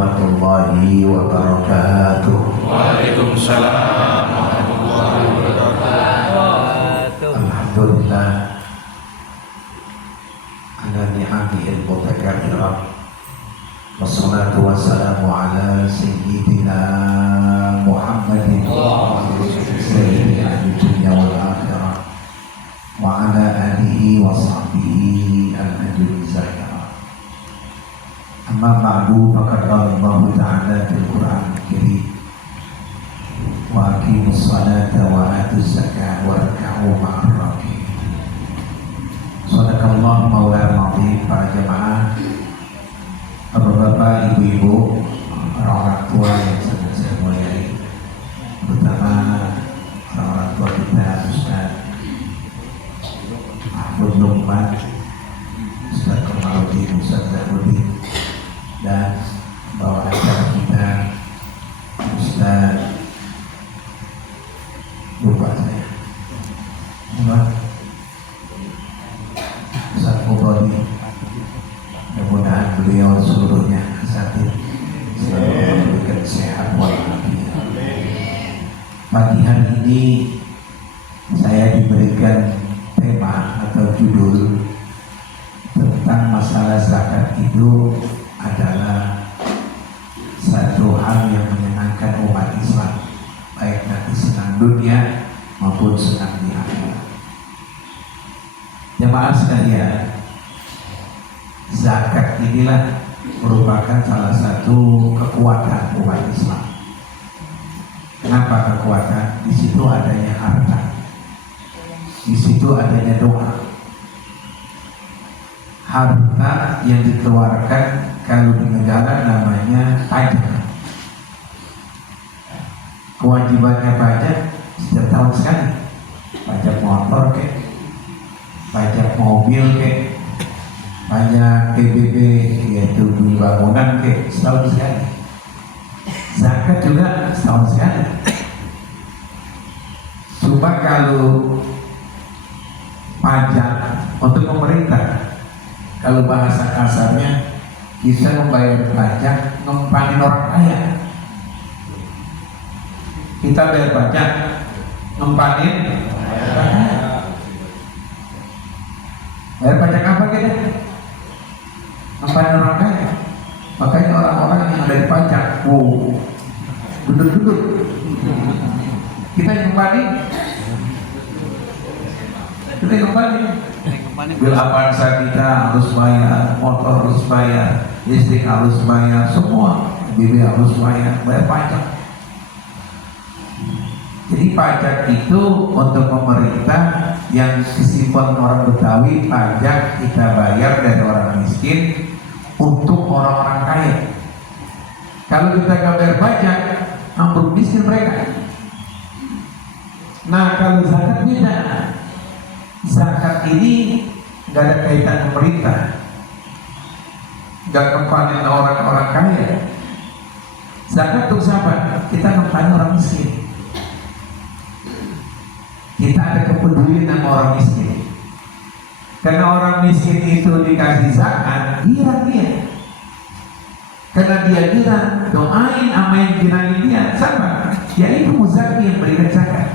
warahmatullahi wabarakatuh. Waalaikumsalam warahmatullahi wabarakatuh. Alhamdulillah ala ni'amihil mutakabbirah. Wassalatu wassalamu ala sayyidina Muhammadin sayyidi ahli dunya wal akhirah wa ala alihi wa sahbihi al-ajri zakara. Amma ba'du, faqad qala Allah ta'ala fil Qur'an al-Karim wa aqimus salata wa atuz zakata warka'u ma'ar raki'in. Shadaqallahu maulana al-azim. Para jemaah, bapak-bapak, ibu-ibu, orang-orang tua yang sangat saya muliai, terutama orang-orang tua kita, Ustaz Mahfud Luqman, Ustaz Kamaludin, Ustaz Zahudin, dan bawa acara kita Ustaz, lupa saya, Ustaz Mubadi. Mudah-mudahan beliau seluruhnya asatid selalu memberikan sehat walafiat. Pagi hari ini saya diberikan tema atau judul tentang masalah zakat itu adalah satu hal yang menyenangkan umat Islam, baik nanti senang dunia maupun senang di akhirat. Jemaah sekalian, zakat inilah merupakan salah satu kekuatan umat Islam. Kenapa kekuatan? Di situ adanya harta, di situ adanya doa. Harta yang dikeluarkan kalau di negara namanya pajak. Kewajibannya pajak setiap tahun sekali. Pajak motor kek, pajak mobil kek, pajak PBB yaitu bangunan ke setahun sekali. Zakat juga setahun sekali. Cuma kalau pajak untuk pemerintah, kalau bahasa kasarnya kita membayar pajak ngempanin orang kaya. Kita bayar pajak ngempanin orang kaya. Bayar pajak apa kita? Ngempanin orang kaya. Makanya orang-orang yang ada di pajak, duduk-duduk. Kita yang ngempanin, bil Avanza kita harus bayar, motor harus bayar, listrik harus bayar, semua BB harus bayar pajak. Jadi pajak itu untuk pemerintah, yang kesimpulan orang Betawi, pajak kita bayar dari orang miskin untuk orang-orang kaya. Kalau kita gak bayar pajak, ambruk miskin mereka. Nah, kalau zakat beda. Zakat ini gak ada kaitan pemerintah, gak kempanin orang-orang kaya. Zakat untuk siapa? Kita kempanin orang miskin. Kita ada kepedulian sama orang miskin. Karena orang miskin itu dikasih zakat, girang dia. Karena dia girang, doain sama yang girangin dia, sama. Yaitu muzaki yang berikan zakat.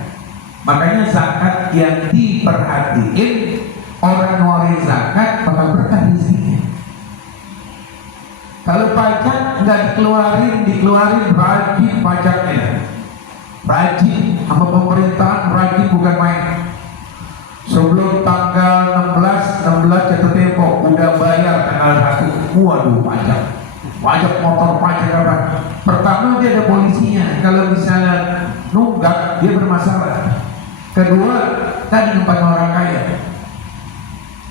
Makanya zakat yang diperhatiin, orang ngeluarin zakat bakal berkah rezekinya. Kalau pajak nggak dikeluarin rajin pajaknya, rajin sama pemerintahan, rajin bukan main. Sebelum tanggal 16 jatuh tempo udah bayar tanggal 1. Waduh, pajak motor, pajak apa? Pertama dia ada polisinya, kalau misalnya nunggak dia bermasalah. Kedua, tadi tempat orang kaya,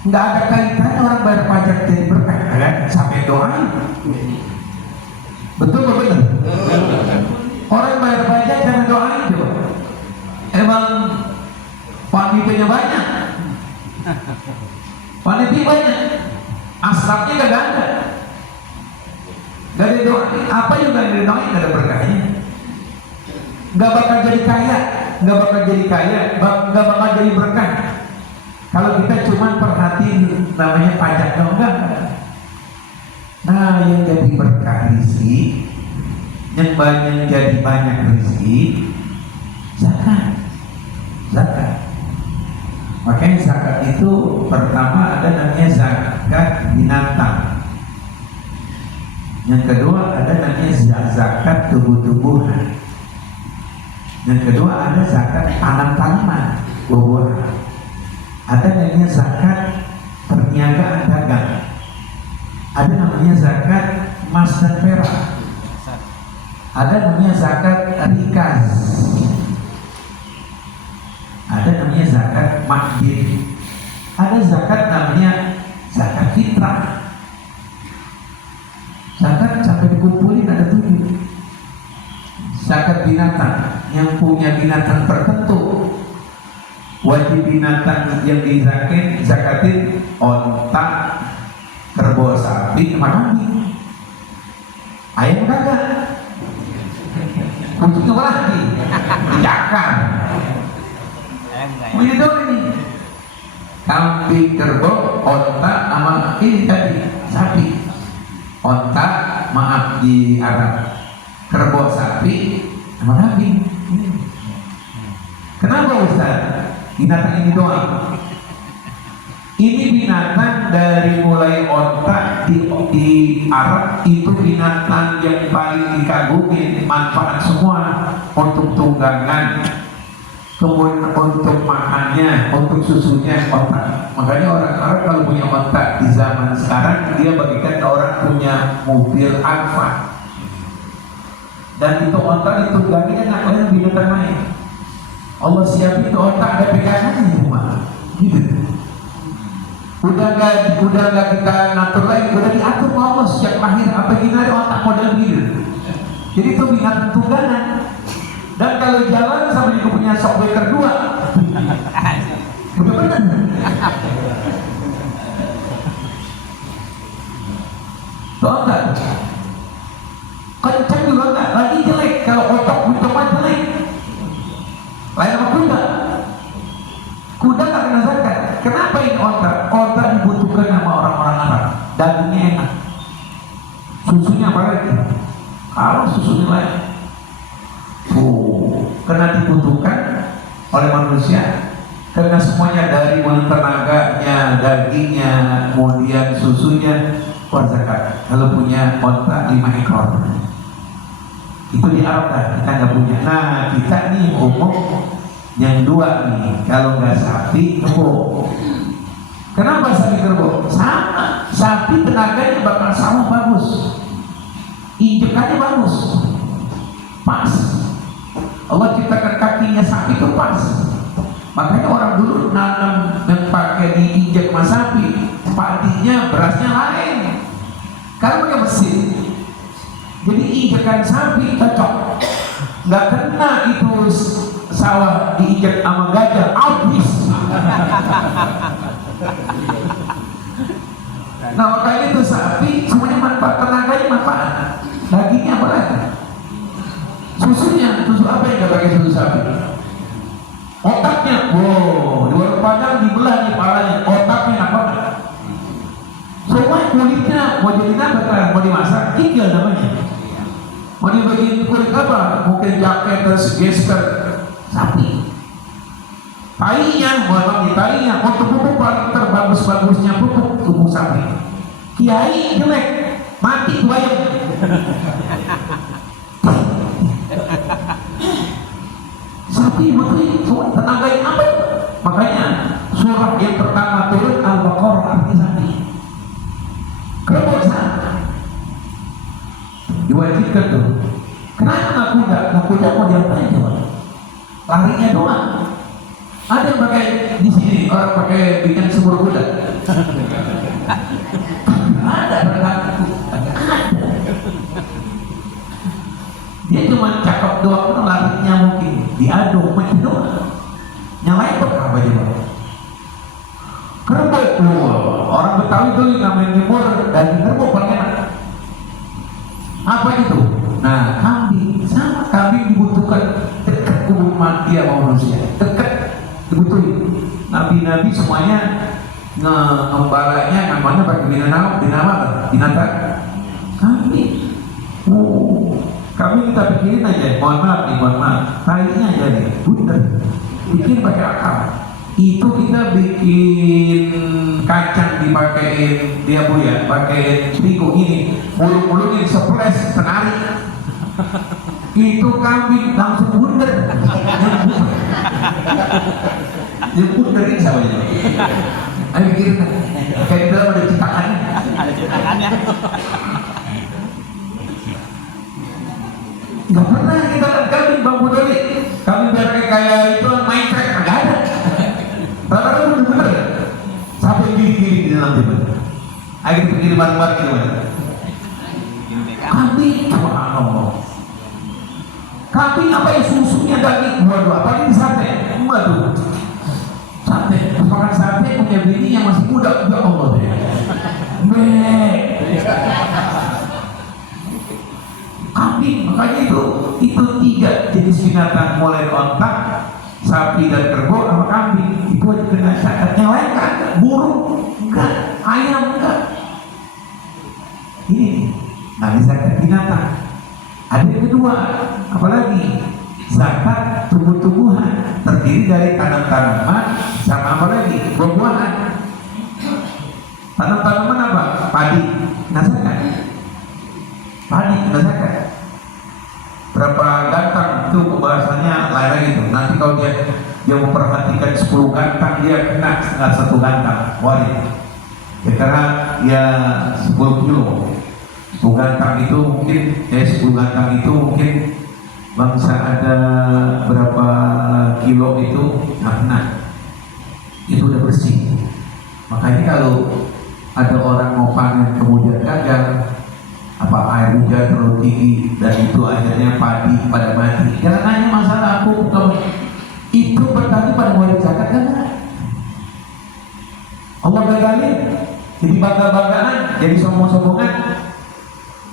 nggak ada kaitannya orang bayar pajak jadi berkah, kan? Sampai doain. Betul nggak benar? Orang bayar pajak jangan doain coba. Emang panitianya banyak, panitia banyak, asrapnya nggak ada. Gak ada doain, apa juga yang didoain gak ada berkahnya. Gak bakal jadi kaya, gak bakal jadi berkah. Kalau kita cuma perhatiin namanya pajak, enggak. Nah, yang jadi berkah rizki yang banyak jadi banyak rezeki, zakat. Makanya zakat itu pertama ada namanya zakat binatang, yang kedua ada namanya zakat tumbuh-tumbuhan, yang kedua ada zakat tanam-tanaman, buah-buahan, ada namanya zakat perniagaan dagang, ada namanya zakat emas dan perak, ada namanya zakat rikas, ada namanya zakat makdir, ada zakat namanya zakat fitrah. Zakat sampai dikumpulin ada 7. Zakat binatang, yang punya binatang tertentu wajib binatang yang zakatin onta, kerbau, sapi, kambing. Ayam kagak, kucing apa lagi? Dijakar. Ini dong ini. Kambing, kerbau, onta, sama ini tadi sapi. Onta, maaf di Arab. Kerbau, sapi, sama kambing. Kenapa Ustaz? Binatang ini doang. Ini binatang dari mulai onta di Arab itu binatang yang paling dikagumi, manfaat semua untuk tunggangan, kemudian untuk makannya, untuk susunya onta. Makanya orang Arab kalau punya onta di zaman sekarang dia bagikan ke orang punya mobil Alfa. Dan itu onta ditunggangi enak oleh binatang lain. Allah siapin itu onta ada pegangannya di rumah. Gitu. Udah gak kita ngatur lagi, udah diatur Allah sejak lahir apa gimana otak model gitu. Jadi itu binatang tunggangan. Dan kalau jalan sama juga punya shockbreaker 2. Udah bener. Tuh enggak? Kencang juga enggak? Lagi jelek. Kalau otak mencoba jelek. Lain sama kuda. Kuda tak kena zakat. Kenapa ini otak? Otak dibutuhkan sama orang-orang Arab. Dagingnya enak. Susunya apa lagi? Kalau susunya lain. Karena dibutuhkan oleh manusia, karena semuanya dari mulai tenaganya, dagingnya, kemudian susunya, zakat. Kalau punya onta 5 ekor, itu di Arab kan, kita nggak punya. Nah kita nih umum yang 2 nih, kalau nggak sapi kerbau. Kenapa sapi kerbau? Sama, sapi tenaganya bakal sama bagus, injekannya bagus, pas. Allah ciptakan kakinya sapi itu pas. Makanya orang dulu nanam yang pakai diinjek sama sapi, padinya, berasnya lain. Karena pakai mesin. Jadi injekan sapi cocok. Nggak kena itu sawah diinjek sama gajah, habis. Nah makanya itu sapi semuanya manfaat, tenaganya manfaat. Dagingnya apa lagi? Susunya, susu apa yang gak pakai susu sapi? Otaknya, wow, di warung Padang dibelah nih palanya, otaknya enak banget. Semua kulitnya mau jadi apa kan? Mau dimasak, kikil namanya. Mau dibagiin kulit apa? Mungkin jaket terus gesper sapi. Tainya, mau di tainya, untuk pupuk paling terbagus-bagusnya pupuk sapi. Kiai jelek, mati tuh ayam. Sapi betul, semua tenaganya apa itu? Makanya surah yang pertama turun Al-Baqarah arti sapi. Kerbau sama diwajibkan tuh. Kenapa nggak kuda mau diapain coba? Larinya doang. Ada yang pakai di sini orang pakai bikin sumur kuda. Ada berkat itu. Ada. Dia cuma cakep doang, larinya mungkin diadu macam doang. Yang lain apa coba? Kerbau, orang Betawi itu namanya timur dan kerbau paling enak. Apa itu? Nah, kambing sama, kambing dibutuhkan dekat kubur mati sama manusia, dekat dibutuhin. Nabi-nabi semuanya ngembalanya namanya pakai binatang kambing. Kambing Kami kita pikirin aja, mohon maaf, tainya aja nih, bener. Bikin pakai akal. Itu kita bikin kacang dipakein dia Bu ya, pakein terigu ini, mulung-mulungin seples senari. Itu kambing langsung bundar. Yang bundarin sama aja. Ayo pikirin, kayak dalam ada citakannya. Ada cetakannya. Gak pernah kita lihat kambing Bang Budoli. Kambing biar kayak itu main track, nggak ada. Rata-rata bener-bener. Sampai gini-gini di dalam tiba. Ayo kita pikirin bareng-bareng gimana. Kambing, subhanallah. Kambing apa yang susunya daging? Waduh, apalagi di sate. Waduh. Sate, makan sate punya bini yang masih muda. Ya Allah ya. Kambing, makanya itu 3 jenis binatang, mulai otak, sapi dan kerbau sama kambing. Itu aja kena catat. Yang lain kan, burung enggak, ayam enggak. Ini nggak zakat binatang. Ada yang kedua, apalagi zakat tumbuh-tumbuhan, terdiri dari tanam-tanaman sama apa lagi, buah-buahan. Tanam-tanaman apa? Padi, nggak zakat. Padi nggak zakat. Berapa gantang itu pembahasannya lain lagi itu. Nanti kalau dia memperhatikan 10 gantang, dia kena setengah 1 gantang wajib. Ya karena ya 10 kilo. 10 gantang itu mungkin 10 gantang itu mungkin bangsa ada berapa kilo itu kena. Itu udah bersih. Makanya kalau ada orang mau panen kemudian gagal, apa air hujan terlalu tinggi dan itu akhirnya padi pada mati. Jangan nanya masalah aku kamu itu bertani pada wajib zakat kan? Allah gagalin, jadi bangga-banggaan, jadi sombong-sombongan.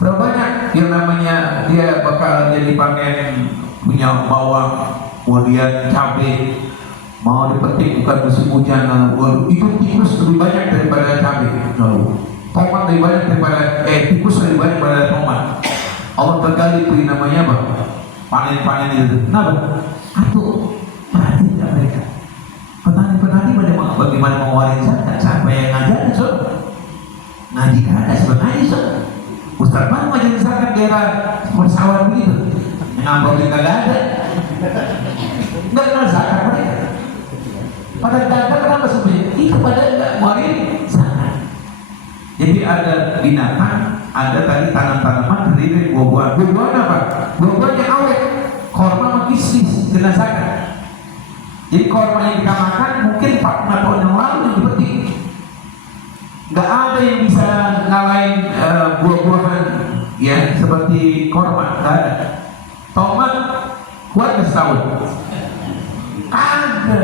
Berapa banyak yang namanya dia bakal jadi panen punya bawang, kemudian cabai, mau dipetik bukan musim hujan, lalu itu tikus lebih banyak daripada cabai, lalu tomat lebih banyak daripada tikus lebih banyak daripada tomat. Allah berkali itu namanya apa? Panen-panen itu. Kenapa? Atuh perhatikan mereka. Petani-petani bagaimana mengeluarkan zakat? Siapa yang ngajarin so? Ngaji kada sebenarnya so. Ustaz mana ngajarin zakat daerah persawahan begitu? Ngambil kagak ada. Nggak kenal zakat mereka. Pada dagang kenapa sebenarnya? Itu pada nggak ngeluarin zakat. Jadi ada binatang, ada tadi tanam-tanaman, terdiri dari buah-buahan. Buah-buahan apa? Buah-buahan yang awet, korma sama kismis, jelas zakat. Jadi korma yang kita makan mungkin 4-5 tahun yang lalu yang dipetik. Nggak ada yang bisa ngalahin buah-buahan ya seperti korma, nggak ada. Tomat kuat setahun. Ada.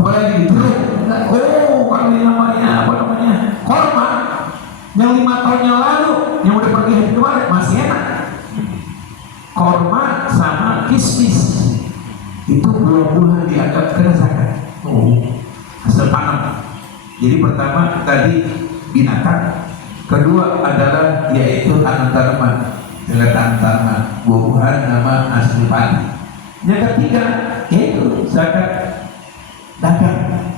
Apalagi jeruk. Oh, kalau ini namanya apa namanya? Korma. Yang 5 tahun yang lalu yang udah pergi haji kemarin masih enak. Korma sama kismis itu buah-buahan dianggap kena zakat. Oh, hasil panen. Jadi pertama tadi binatang, kedua adalah yaitu tanam-tanaman, tanam-tanaman, buah-buahan nama asli padi. Yang ketiga yaitu zakat dagang.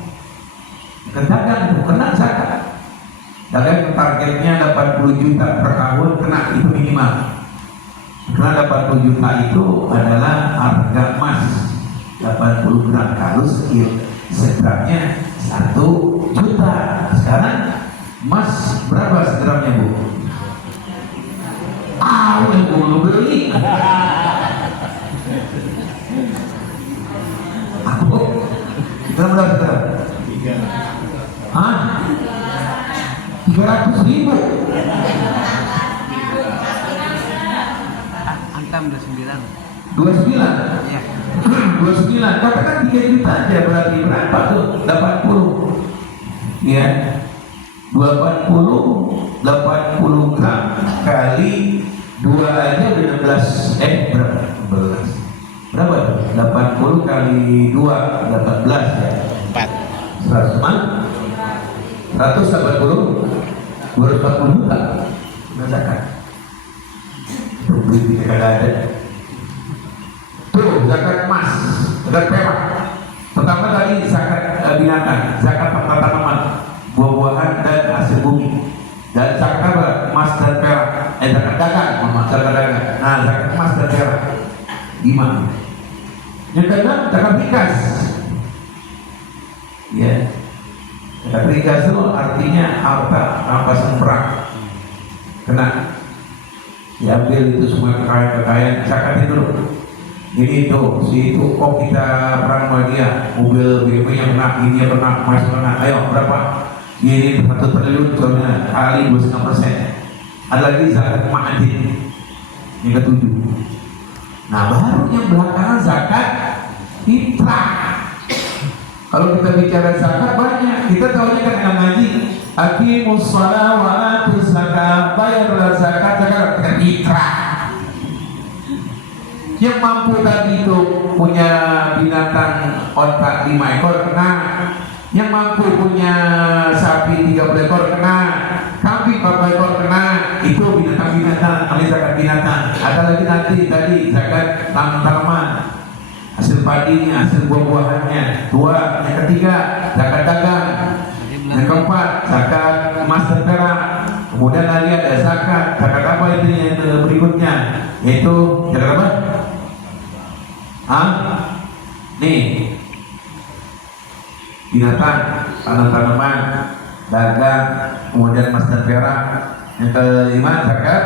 Dagang itu kena zakat. Dagang targetnya 80 juta per tahun kena itu minimal. Karena 80 juta itu adalah harga emas 80 gram kalau segramnya 1 juta. Sekarang emas berapa segramnya Bu? Yang belum beli. Aku berapa segram? 300.000. Antam 29. 29. Iya. 29. Katakan 3 juta aja berarti berapa tuh? 80. Ya. 80 gram kali 2 aja udah 16. Berapa? 16. Berapa? 80 kali 2 18 ya. 4. 180 240 juta zakat. Itu duit kita kagak ada. Tuh zakat emas, zakat perak. Pertama tadi zakat binatang, zakat tanaman, buah-buahan dan hasil bumi. Dan zakat apa? Emas dan perak. Zakat dagang, zakat dagang. Nah, zakat emas dan perak. 5. Yang keenam zakat rikas. Ya, zakat rikas itu artinya harta rampasan perang. Kena diambil itu semua kekayaan zakat itu. Ini tuh, si itu kok kita perang sama dia, mobil BMW yang kena, ini yang kena, emas kena, ayo berapa? Ini 1 triliun soalnya kali 2,5%. Ada lagi zakat ma'adin yang ke-7. Nah baru yang belakangan zakat fitrah. Kalau kita bicara zakat banyak, kita tahunya kan yang ngaji aqimus shalah wa atuz zakat, bayarlah zakat, zakat fitrah. Yang mampu tadi itu punya binatang onta 5 ekor kena, yang mampu punya sapi 30 ekor kena, kambing 40 ekor kena, itu binatang-binatang, namanya zakat binatang. Ada lagi nanti tadi zakat tanaman, hasil padinya, hasil buah-buahannya. 2, yang ketiga zakat dagang. Yang keempat zakat emas dan perak. Kemudian lagi ada zakat apa itu yang berikutnya, yaitu zakat apa? Nih binatang, tanaman, dagang, kemudian emas dan perak. Yang kelima zakat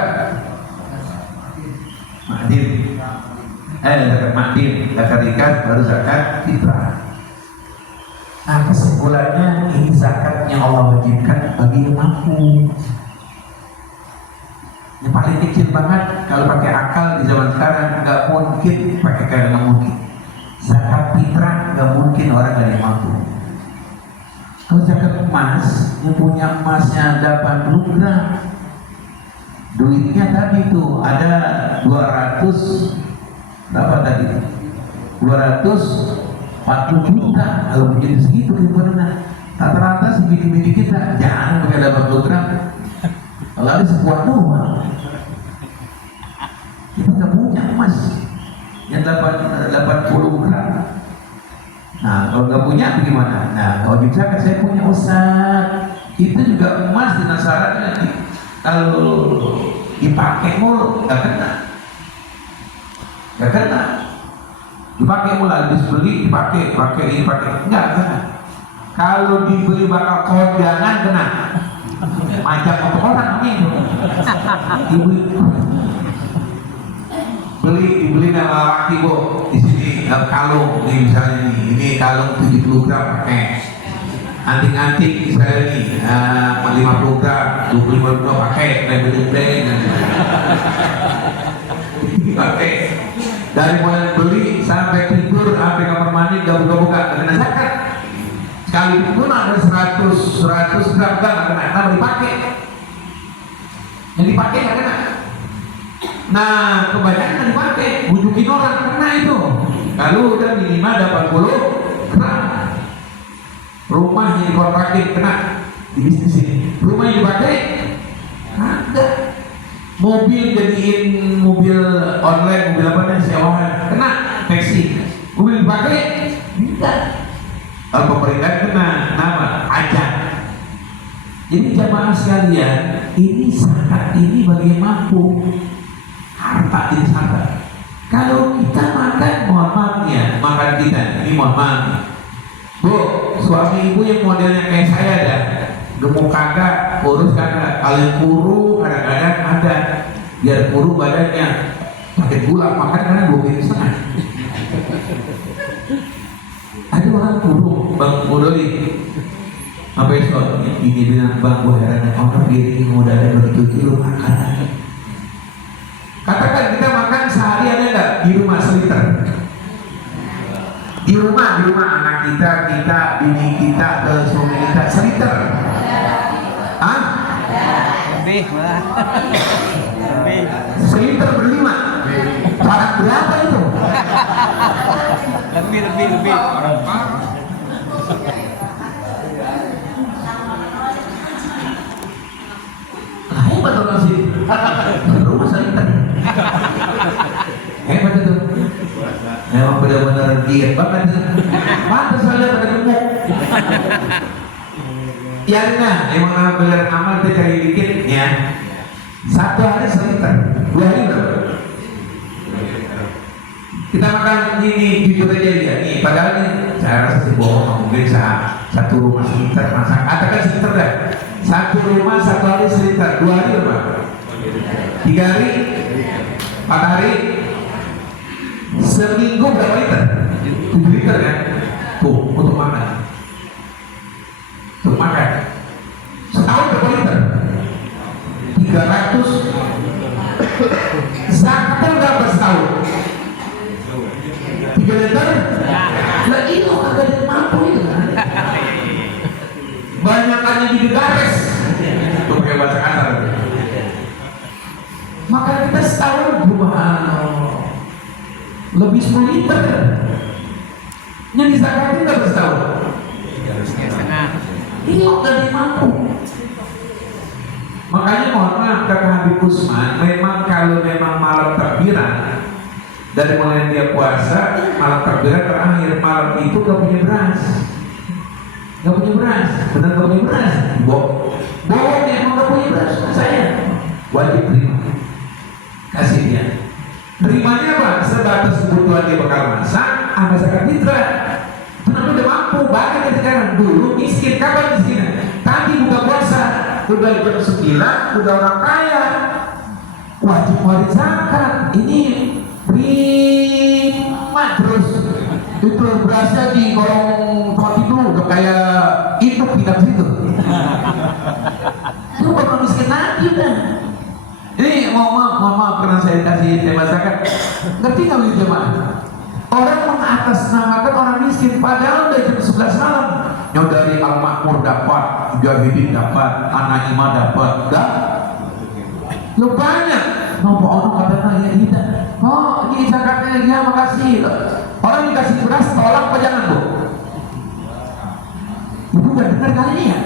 ma'adin, zakat ma'adin, zakat rikas, baru zakat fitrah. Nah kesimpulannya ini zakat yang Allah wajibkan bagi yang mampu. Yang paling kecil banget kalau pakai akal di zaman sekarang nggak mungkin, pakai akal nggak mungkin. Zakat fitrah nggak mungkin orang nggak mampu. Kalau zakat emas, yang punya emasnya 80 gram, duitnya tadi tuh ada 200 berapa tadi? 240 juta. Kalau menjadi segitu gimana? Rata-rata si bini-bini kita jangan pakai 80 gram. Kalau ada sebuah doang, kita nggak punya emas yang 80 gram. Nah kalau nggak punya bagaimana? Nah kalau zakat saya punya Ustaz, itu juga emas dengan syaratnya kalau dipakai mulu nggak kena, dipakai mulu habis beli dipakai ini pakai nggak kena. Kalau dibeli bakal kondangan kena. Macam untuk orang ini dibeli nama laki bu di sini kalung nih misalnya ini kalung 70 gram pakai, anting-anting misalnya nih 50 gram 25 gram pakai, beli pakai dari mulai beli sampai tidur sampai kamar mandi gak buka-buka kena zakat. Sekali pun ada 100 gram kan karena dipakai, yang dipakai nggak kena. Nah kebanyakan dipakai, bujukin orang kena itu. Kalau udah minimal 80 gram, rumah yang dikontrakin kena di bisnis ini, rumah yang dipakai ada, mobil jadiin mobil online, mobil apa nih sewaan kena taksi, mobil dipakai tidak. Kalau pemerintah kena nama pajak. Jadi jamaah sekalian, ini zakat ini bagi yang mampu, harta ini zakat. Kalau kita makan, mohon maaf ya, makan kita ini mohon maaf. Bu, suami ibu yang modelnya kayak saya dah, gemuk kagak, kurus kagak, kalian kuru kadang-kadang ada, biar kuru badannya, sakit gula makan karena 2 kilo setengah. Ada orang kurung, Bang Budoli apa itu? Ini bilang Bang, gue heran orang diri modalnya 2 kilo makan. Katakan kita makan sehari ada nggak di rumah seliter? Di rumah anak kita, bini kita, suami kita seliter. Ah? Lebih malah. Lebih. Seliter berlima. Sarat berapa itu? Lebih. Hebat orang sih. Rumah seliter. benar-benar diet banget. Pantas saja pada gemuk. Ya nah, emang benar amal kita cari dikitnya. 1 hari seliter, 2 hari berapa? Kita makan ini jujur aja ya, nih padahal nih saya rasa sih bohong, mungkin satu rumah seliter masak, katakan seliter dah. 1 rumah 1 hari seliter, 2 hari berapa? 3 hari, 4 hari, seminggu berapa liter? 7 liter kan? Tuh, untuk makan. Untuk makan. Setahun berapa liter? 300. Zakat berapa setahun? 3 liter? Lah itu kagak ada mampu itu kan? Banyakannya di garis. Tuh kayak bahasa kasar. Maka kita setahun lebih 10 liter. Yang disakatin berapa setahun? 3,5. Ini udah mampu. Makanya mohon maaf kata Habib Usman, memang kalau memang malam takbiran dari mulai dia puasa, malam takbiran terakhir malam itu gak punya beras. Gak punya beras, benar gak punya beras. Bohong emang gak punya beras, saya wajib terima. Kasih dia. Terimanya apa? Sebatas kebutuhan dia bakal masak, sama zakat fitrah. Kenapa udah mampu? Bahkan kita sekarang dulu miskin, kapan miskin? Tadi buka puasa, udah jam 9, udah orang kaya, wajib waris zakat. Ini terima terus. Itu berasnya di kolong roti dulu, udah kayak itu pindah situ. Itu orang miskin lagi udah. Ini mohon maaf karena saya kasih tema zakat. Ngerti nggak begitu jemaah? Orang mengatasnamakan orang miskin, padahal udah jam 11 malam. Yang dari Al-Makmur dapat, Mujahidin dapat, Anak Imam dapat, enggak? Lu banyak. Nopo orang katanya ya kita. Oh, ini zakatnya ya makasih. Orang dikasih beras, tolak apa jangan bu? Ibu udah dengar kali ini ya?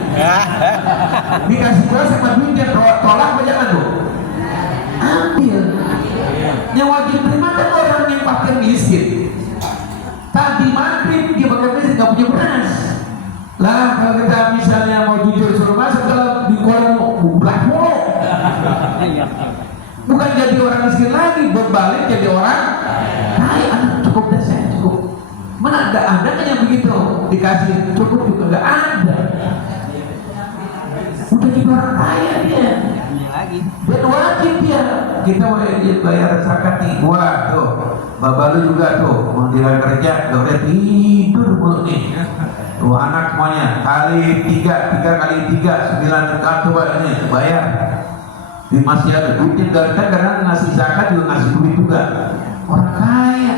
Dikasih beras sama duitnya, tolak apa jangan bu? Ambil. Yang wajib terima kan orang yang pakai miskin. Tadi maghrib dia pakai miskin nggak punya beras. Lah kalau kita misalnya mau jujur suruh masak kalau di kolong bulat mulu. Bukan jadi orang miskin lagi, berbalik jadi orang kaya. Cukup dah saya cukup. Mana ada kan yang begitu dikasih cukup juga nggak ada. Udah jadi orang kaya dia. Dan wajib dia. Kita wajib bayar zakat nih. Wah tuh, bapak lu juga tuh mau dia kerja, gak boleh tidur mulu nih. Tuh anak semuanya kali 3 kali 3 9 juta coba ini bayar. Di masih ada duitnya karena ngasih zakat juga ngasih duit juga. Orang kaya.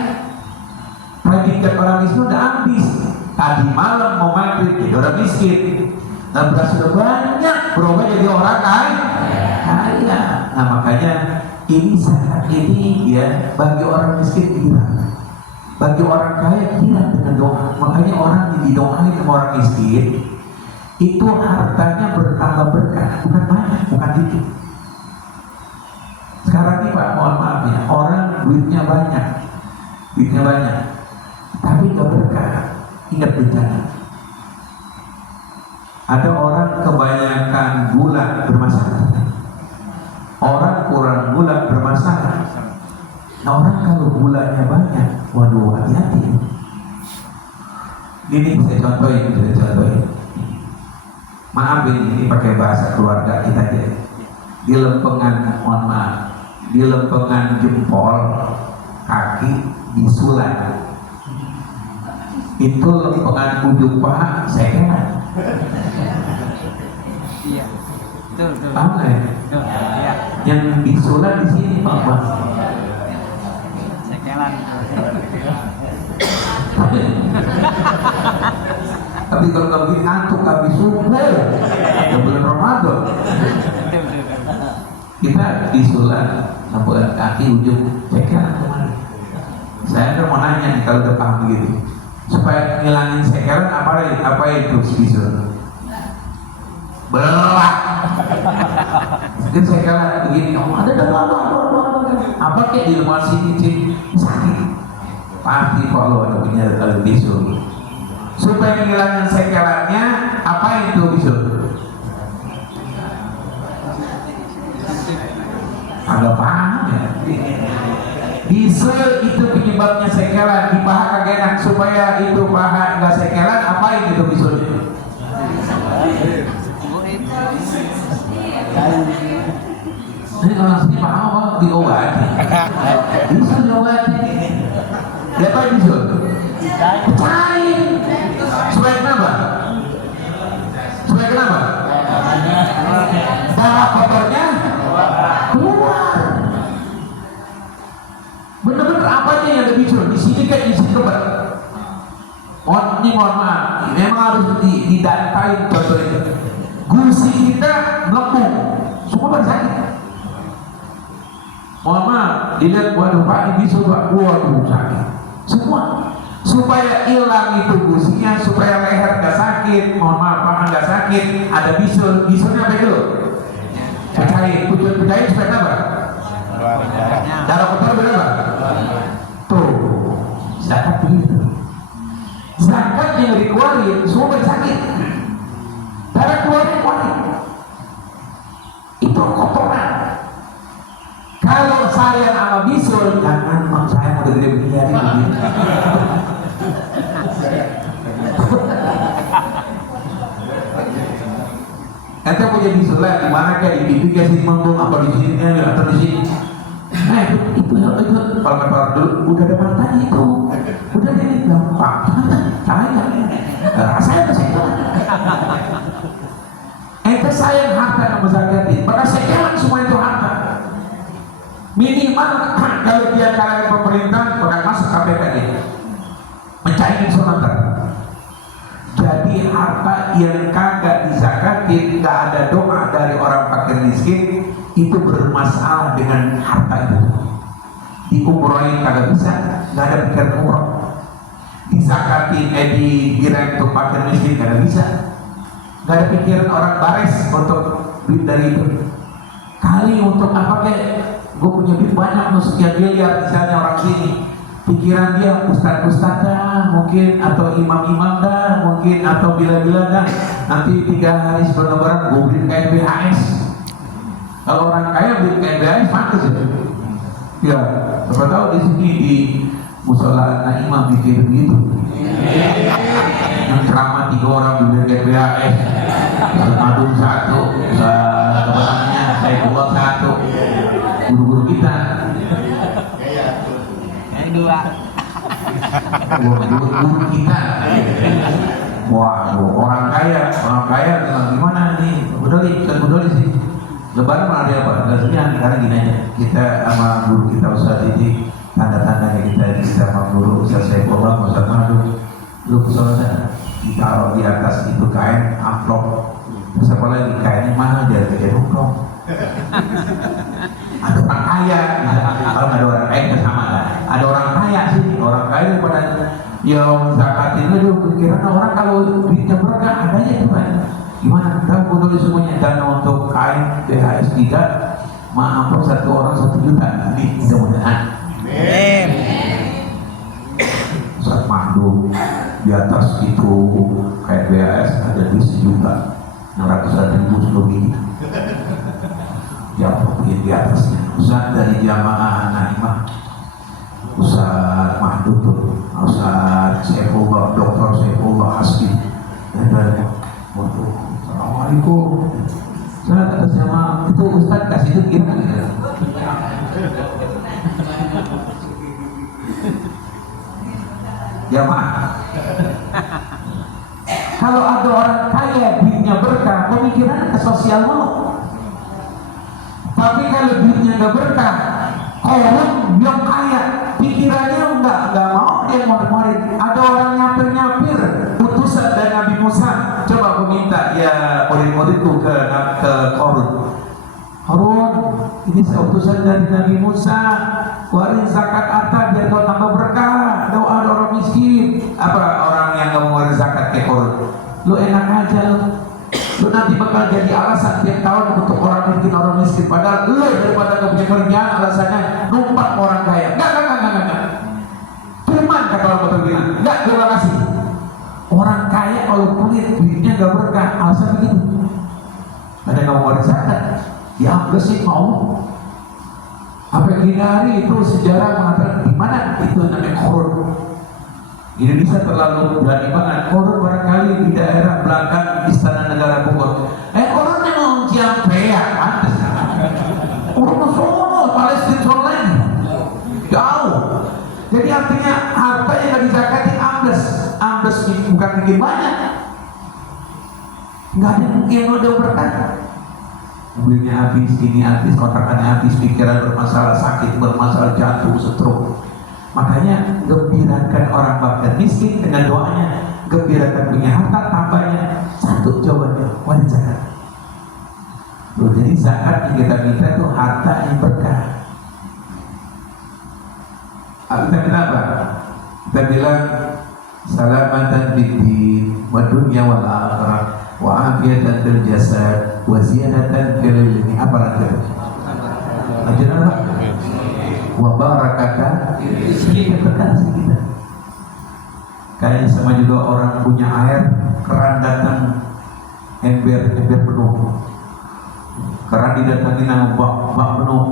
Predikat orang miskin udah habis. Tadi malam mau maghrib jadi orang miskin. Dan beras sudah banyak, berubah jadi orang kaya. Nah makanya ini zakat ini ya bagi orang miskin hilang, bagi orang kaya hilang dengan doa. Makanya orang yang didoain sama orang miskin itu hartanya bertambah berkah, bukan banyak, bukan dikit. Sekarang ini Pak, mohon maaf ya, orang duitnya banyak, tapi gak berkah. Ingat bencana. Ada orang kebanyakan gula bermasalah. Orang kurang gula bermasalah. Nah orang kalau gulanya banyak, waduh hati-hati. Ini saya contohin. Maaf ini pakai bahasa keluarga kita aja. Di lempengan, mohon maaf, di lempengan jempol kaki disulat. Itu lempengan ujung paha sekelan. Iya. Betul. Tahu nggak ya? Iya. Yang disulat di sini apa? Sekelan. Tapi kalau nggak bikin ngantuk, habis subuh, ya bulan Ramadan. Kita disulat sampai kaki ujung sekelan kemana? Saya udah mau nanya nih kalau udah paham begitu. Supaya ngilangin sekelan apa itu bisul? Belah. Mungkin sekelan begini, oh ada apa kayak di rumah sini sakit. pasti kalau ada punya bisul. Supaya menghilangkan sekelannya, apa itu bisul? Agak paham ya. Bisul itu penyebabnya sekelan di paha kagak enak. Supaya itu paha enggak sekelan, apa itu bisul? Ini kalau sini paham apa? Diobati. Bisul diobati. Apa bisul? Cair. Supaya kenapa? Supaya kenapa? Darah kotornya keluar. Bener-bener apanya yang ada bisul? Di sini kayak di sini coba. Mohon maaf, memang harus didantain contoh itu. Gusi kita melempung, semua bersakit. Mohon maaf, dilihat waduh Pak ini bisul Pak, waduh sakit. Semua. Supaya hilang itu gusinya, supaya leher gak sakit, mohon maaf paha gak sakit, ada bisul. Bisulnya apa itu? Pecahin, tujuan pecahin supaya apa? Darah kotor berapa? Tuh, zakat begitu. Zakat yang dikeluarin semua bersakit. Darah keluarin. Itu kotoran. Kalau saya sama bisul, jangan bang saya mau gede begini. Ente punya bisul lah, di mana kayak di pipi kasih manggung apa di sini atau di sini. Nah itu kalau kata dulu udah ada matanya itu, udah ini gampang. Saya itu. Ente sayang harta yang berzakatin, maka sekelan semua itu harta. Minimal kalau dia kalangan pemerintah bukan masuk KPK ini mencari sonatan. Jadi harta yang kagak dizakatin, nggak ada doa dari orang fakir miskin, itu bermasalah dengan harta itu. Diumrohin kagak bisa, nggak ada pikiran umroh. Dizakatin, dikira untuk fakir miskin kagak bisa, nggak ada pikiran orang bares untuk duit dari itu. Kali untuk apa kayak gue punya duit banyak sekian miliar misalnya orang sini, pikiran dia ustad-ustad dah mungkin, atau imam-imam dah mungkin, atau bila-bila dah nanti 3 hari sebelum lebaran gue beli KBHS. Kalau orang kaya beli KBHS pantas ya. Siapa tahu di sini di musola anak imam bikin begitu, yang ceramah 3 orang beli KBHS, Madung 1, teman-temannya saya buat 1, guru-guru kita dua guru kita. Wah, orang kaya gimana nih? Udah sih. Lebaran mana ada apa? Enggak sekian, karena gini aja. Kita sama guru kita Ustaz ini tanda-tandanya kita sama guru Ustaz Saifullah, Ustaz Madu. Lu kesoalnya ditaruh di atas itu kain amplop. Terus apa lagi kainnya mana dia kayak amplop. Ada orang kaya, kalau nggak ada orang kaya sama lah. Ada orang kaya sih, orang kaya pada yang zakatin itu pikiran orang kalau duitnya berkah adanya itu kan. Gimana? Kita butuh semuanya dana untuk kain BHS 3, maaf 1 orang 1 juta. Ini mudah-mudahan. Amin. Ustaz Mahdu di atas itu kayak BHS ada duit 1 juta, 600.000 lebih. Yang di atasnya Ustaz dari jamaah Naimah, Ustaz Mahdu tuh, Ustaz Saifullah, Dr. Saifullah Hasbi, dan dari waduh, Assalamualaikum. Saya kata sama itu Ustaz kasih itu kira gitu. Jamaah, kalau ada orang kaya duitnya berkah, pemikirannya ke sosial mau. Tapi kalau duitnya nggak berkah, orang yang kaya pikirannya nggak mau dia ngorin. Ada orang nyapir utusan dari Nabi Musa. Coba aku minta ya murid-muridku ke Korun. Harun, ini utusan dari Nabi Musa. Keluarin zakat harta biar kau tambah berkah. Doa orang miskin. Apa orang yang nggak mau ngeluarin zakat ke Korun? Lu enak aja lu. Lu nanti bakal jadi alasan tiap tahun untuk orang miskin. Padahal lu daripada gak punya kerjaan alasannya numpang orang kaya. Enggak. Cuma pelit, duitnya gak berkah, alasan begitu. Ada yang mau zakat, diambles sih mau. Apa gini hari itu sejarah mengatakan di mana itu namanya korun. Indonesia terlalu berani banget. Korun barangkali di daerah belakang Istana Negara Bogor. Korun memang Ciampea, pantes. Korun Solo, Palestina Solo lagi, jauh. Jadi artinya harta yang gak dizakati ambles bukan mungkin banyak. Nggak ada mungkin ada berkah. Mobilnya habis, ini habis, kontrakannya habis, pikiran bermasalah, sakit bermasalah, jantung, stroke. Makanya gembirakan orang bakal miskin dengan doanya, gembirakan punya harta tambahnya satu jawabannya wajib zakat. Jadi zakat yang kita minta itu harta yang berkah. Kita kenapa? Kita bilang salamatan bid-din wa dunya wal akhirah wa afiyatan fil jasad wa ziyadatan fil ilmi. Apa lagi? Ajaran apa? Wa barakatan rezeki, berkah kita. Kayaknya sama juga orang punya air, keran datang ember penuh. Keran didatangi nama bak penuh.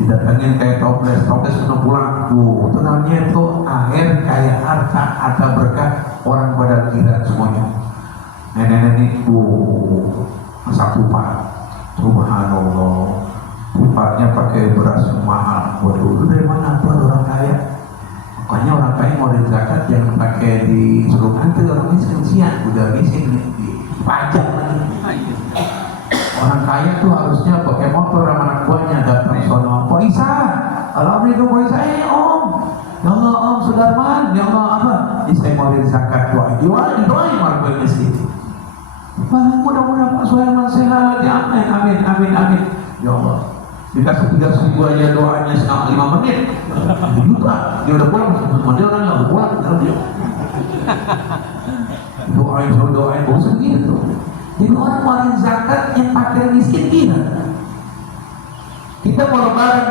Didatangin kayak toples penuh pulang. Itu namanya itu air kayak harta berkah, orang pada kira semuanya. Nenek-nenek masak tupat, subhanallah, tupatnya pakai beras mahal. Waduh, itu dari mana tuh orang kaya? Makanya orang kaya mau dari zakat jangan pakai di suruh nanti orang miskin siang, udah miskin di pajak lagi. Orang kaya tuh harusnya pakai motor sama anak buahnya datang sono. Pak Isa, alhamdulillah Pak Isa, Om. Ya Allah Om Sudarman, ya Allah apa? Saya mau dari zakat doa, doain orang miskin. Mudah-mudahan Pak Sulaiman sehat, ya amin. Ya Allah, dikasih 3.000 aja doanya selama 5 menit. Juga, dia udah pulang, dia orang nggak pulang, dia doain, bosan gitu. Jadi orang warin zakat yang pakai miskin gila. Kita mau lebaran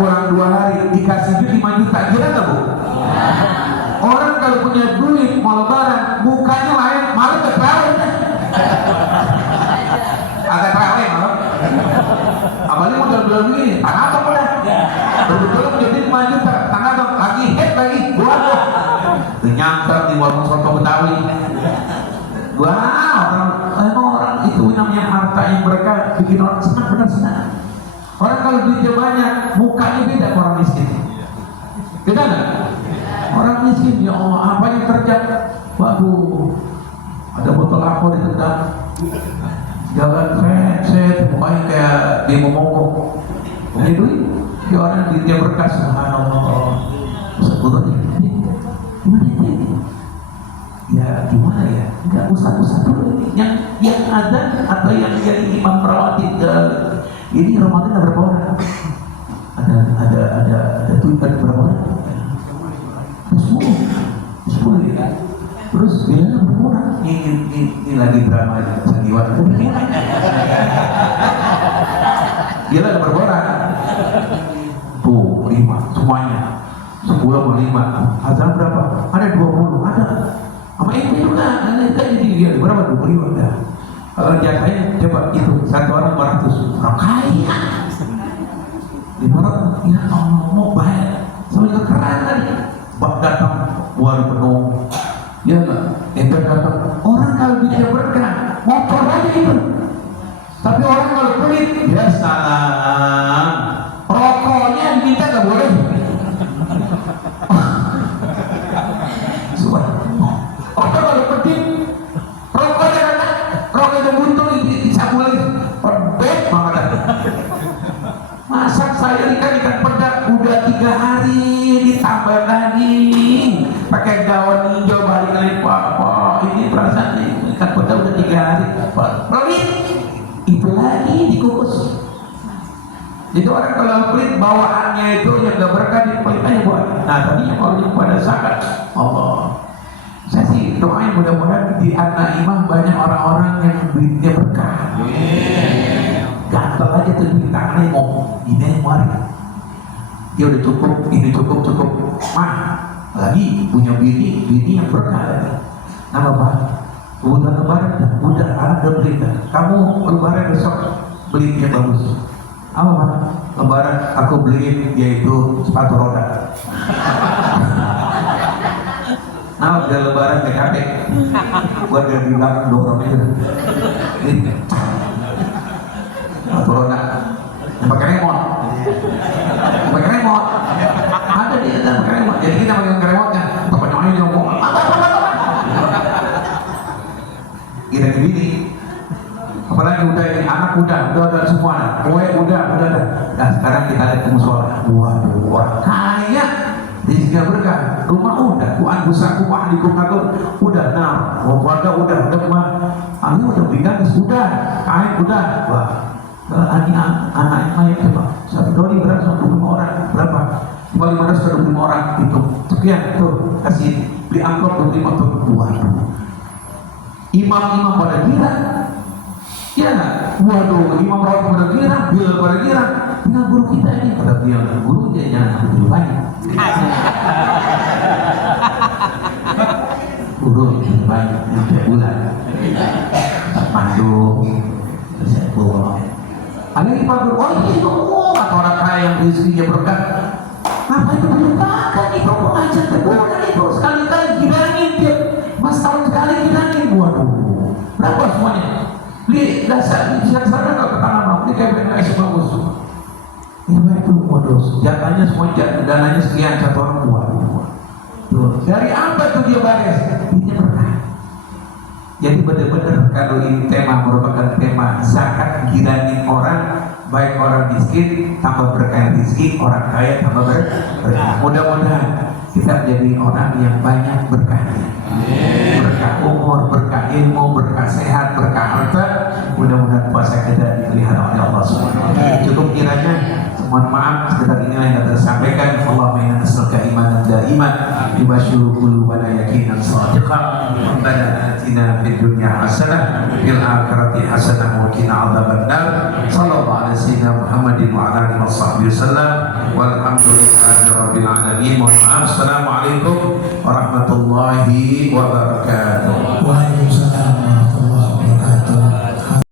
kurang 2 hari dikasih duit 5 juta, gila nggak bu? Orang kalau punya duit mau lebaran mukanya lain, malah terawih. Agak terawih malah. Apalagi modal bulan begini, tanah apa pada? Betul-betul menjadi 5 juta, tanah apa? Lagi buat. Ternyata di warung soto Betawi. Orang itu namanya harta yang berkah, bikin orang senang, benar senang. Orang kalau duitnya banyak, mukanya beda orang miskin. Beda nggak? Orang miskin, ya Allah, apa yang terjadi? Waduh, ada botol alkohol di tendang, jalan set, mukanya kayak dia mau mogok. Punya duit, dia orang duitnya berkah, subhanallah. Sebetulnya, gimana ini? Ya gimana ya? Enggak usah dulu yang ada atau yang jadi imam perawati. Ini Ramadan ada berapa orang? Ada Twitter berapa orang? 10 ya. Terus bilangnya berapa orang? Ini lagi drama sandiwara. Dia ada berapa orang? Tuh 5 semuanya. 10 sama 5. Azan berapa? Ada 20. Ada. Sama itu juga, jadi dia berapa 25 dah. Kalau jasanya coba itu 1 orang 400, orang kaya. 500, ya Allah mau bayar, sama juga keren tadi. Bak datang, warung penuh, ya nggak? Ember datang, orang kalau dia berkah, motor aja itu. Tapi orang kalau pelit, ya salam, rokoknya diminta nggak boleh. Orang kalau penting rokoknya buntung disabulin perbet banget. Masak saya ikan pedak udah 3 hari ditambah lagi pakai daun hijau balik lagi pak ini perasaan ikan pedak udah 3 hari pelit itu lagi dikukus. Jadi orang kalau pelit bawaannya itu yang gak berkah di pelit aja buat. Nah tadinya kalau yang pada zakat Allah. Saya sih doain mudah-mudahan di anak imam banyak orang-orang yang duitnya berkah. Gatel aja tuh duit tangannya mau ini yang waris. Dia udah cukup, ini cukup. Mah lagi punya bini yang berkah lagi. Apa Pak? Udah lebaran dah, udah ada berita. Kamu lebaran besok beli yang bagus. Apa Pak? Lebaran aku beliin yaitu sepatu roda. Nah, udah lebaran PKP. Gua dia bilang dorong aja. Ini sepatu roda. Pakai remote. Pakai remote. Ada di dalam pakai remote. Jadi kita pakai remote-nya. Teman-teman ini ngomong. Kita gini, apalagi udah ini anak udah semua, kue udah. Nah sekarang kita lihat ke musola, waduh orang kaya, rizkinya berkah, rumah udah, kuan busaku ahlikum nakum udah, nah keluarga udah ini udah bingkai sudah, kain udah, wah, anak kaya coba, satu doli berapa 25 orang, berapa? 500 ke 25 orang itu, sekian tuh kasih beli amplop 25 tuh, waduh. Imam-imam pada kira, ya nggak? Waduh, imam rawat pada kira, bilal pada kira, tinggal guru kita ini pada bilang guru dia jangan ambil banyak. Guru lebih banyak setiap bulan. Pandu, saya bawa. Ada yang pandu, oh ini semua kata orang kaya yang rezekinya berkah. Apa itu berkah? Itu mengajar teguran itu sekali-kali gilangin dia. Mas tahun sekali gilangin, waduh. Berapa semuanya? Li dasar sana nggak ketana mau, ini kayak BNS bagus. Ya baik itu modus. Jatahnya semua dananya sekian satu orang waduh. Tuh, dari apa itu dia baris? Ini berkah. Jadi benar-benar kalau ini tema merupakan tema zakat gilangin orang, baik orang miskin tambah berkah rezeki, orang kaya tambah berkah. Mudah-mudahan kita menjadi orang yang banyak berkahnya. Berkah umur, berkah ilmu, berkah sehat, berkah harta. Mudah-mudahan puasa kita dipelihara oleh Allah SWT. Cukup kiranya, mohon maaf sekedar inilah yang kita sampaikan. Allahumma inna nas'aluka imanan daiman wa qulubana yaqinan shadiqan. Rabbana atina fid dunya hasanah fil akhirati hasanah wa qina adzabannar. Sallallahu alaihi sayyidina Muhammadin wa ala alihi washabbihi wasallam. Walhamdulillahi rabbil alamin. Mohon maaf. Assalamualaikum warahmatullahi wabarakatuh. Waalaikumsalam.